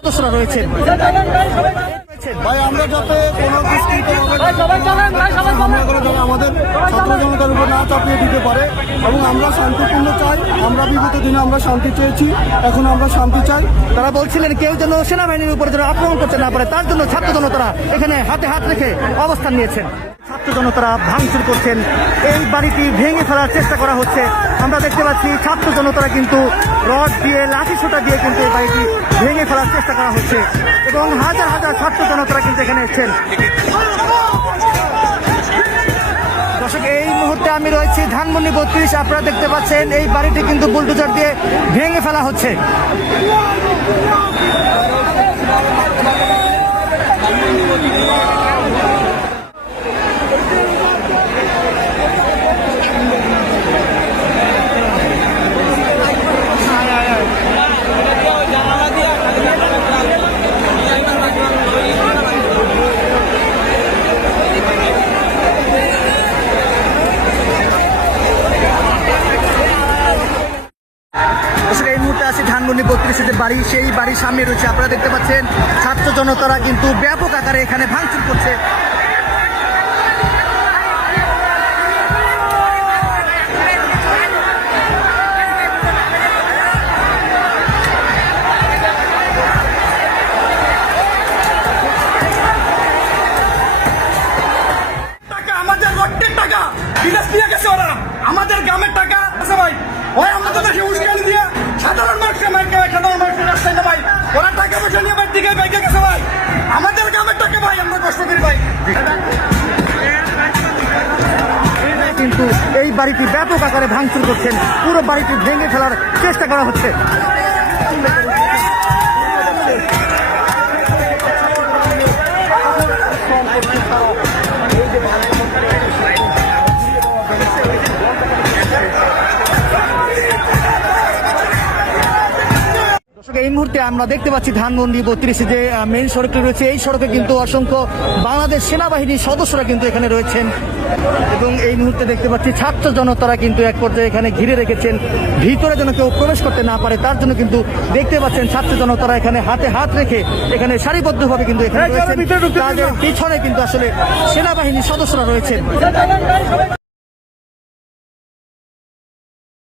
সদস্যরা রয়েছেন। ভাই আমরা যাতে কোনো হামলা করে যারা আমাদের ছাত্র জনতার উপর না চাপিয়ে দিতে পারে এবং আমরা শান্তিপূর্ণ চাই। আমরা বিগত দিনে আমরা শান্তি চেয়েছি, এখন আমরা শান্তি চাই। তারা বলছিলেন কেউ যেন সেনাবাহিনীর উপরে যেন আক্রমণ করতে না পারে, তার জন্য ছাত্র জনতারা এখানে হাতে হাত রেখে অবস্থান নিয়েছেন। ছাত্র জনতারা ভাঙচুর করছেন, এই বাড়িটি ভেঙে ফেলার চেষ্টা করা হচ্ছে। আমরা দেখতে পাচ্ছি ছাত্র জনতারা কিন্তু রড দিয়ে লাঠি সোটা দিয়ে কিন্তু এই বাড়িটি ভেঙে ফেলার চেষ্টা করা হচ্ছে এবং হাজার হাজার ছাত্র জনতারা কিন্তু এখানে এসেছেন। দর্শক, এই মুহূর্তে আমি রয়েছি ধানমন্ডি 32। আপনারা দেখতে পাচ্ছেন এই বাড়িটি কিন্তু বুলডোজার দিয়ে ভেঙে ফেলা হচ্ছে। এই মুহূর্তে আছে ধানমন্ডি 32 যে বাড়ি, সেই বাড়ির সামনে রয়েছে। আপনারা দেখতে পাচ্ছেন ছাত্র জনতারা কিন্তু ব্যাপক আকারে এখানে ভাঙচুর করছে। আমাদের রক্তের টাকা বিদেশ নিয়ে গেছে ওরা, আমাদের গ্রামের টাকা আছে ভাই। ওই আমরা তো দেখি উস্কানি দিয়ে সাধারণ মানুষের মাইকে ভাই, সাধারণ মানুষের রাস্তায় না ভাই, ওরা টাকা পয়সা নিয়ে বাড়ি দিকে বাইকে গেছে ভাই। আমাদের গ্রামের টাকা ভাই, আমরা কষ্ট করি ভাই। কিন্তু এই বাড়িটি ব্যাপক আকারে ভাঙচুর করছেন, পুরো বাড়িটি ভেঙে ফেলার চেষ্টা করা হচ্ছে। এই মুহূর্তে আমরা দেখতে পাচ্ছি ধানমন্ডি 32 যে মেইন সড়কটি রয়েছে, এই সড়কে কিন্তু অসংখ্য বাংলাদেশ সেনাবাহিনীর সদস্যরা কিন্তু এখানে রয়েছেন এবং এই মুহূর্তে দেখতে পাচ্ছি ছাত্র জনতারা কিন্তু এক পর্যায়ে এখানে ঘিরে রেখেছেন, ভিতরে যেন কেউ প্রবেশ করতে না পারে তার জন্য কিন্তু দেখতে পাচ্ছেন ছাত্র জনতারা এখানে হাতে হাত রেখে এখানে সারিবদ্ধভাবে কিন্তু এখানে রয়েছেন। তাদের পিছনে কিন্তু আসলে সেনাবাহিনীর সদস্যরা রয়েছেন।